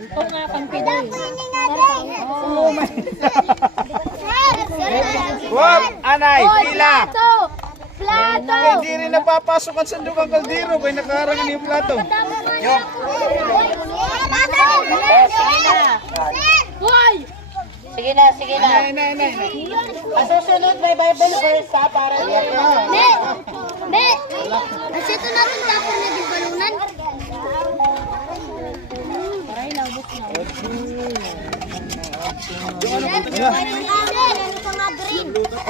Ito nga pang piday. Wop, anay, pila. Plato! Hindi rin napapasok ang sandukang kaldero. Kaya nakaharang yung plato. Hoy! Sige na, sige na. Nay. Ang susunod may Bible verse ha, para Me! Kasi ito natin tapon na di balunan.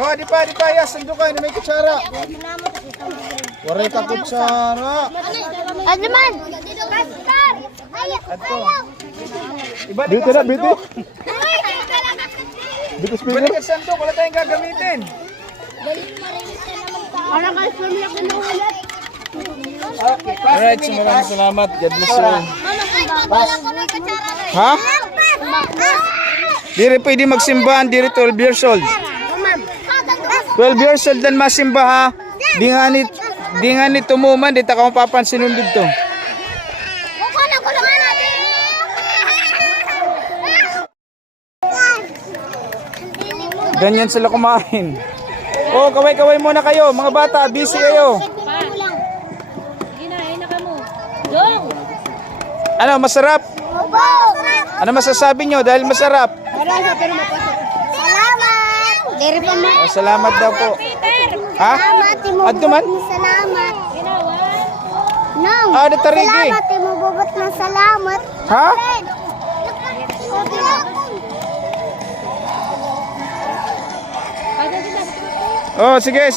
Oh, di pa, ya, sandukan, may kutsara. Waray ka kutsara. Ano man? Ato. Ibalik ang sandok. Ibalik ang sandok, wala tayong gagamitin. Parang kayo sumiyak na ulit. Okay, alright, so maraming salamat. God bless you. Ha? Diri pwede magsimbahan, diri 12 years old. 12 years old dan masimba ha. Di nga ni tumuman, di ta ka mapapansin nun dito. Ganyan sila kumain. Oh, kaway-kaway muna kayo, mga bata, busy kayo. Ginahin na ka mo. Dong! Ano, masarap? Ano masasabi nyo dahil masarap? Salamat! Dere pa mo. Oh, salamat daw po. Ha? Adto man? Salamat. No. Ah, datarigi. Salamat, timububot ng salamat. Ha? Oh, sige.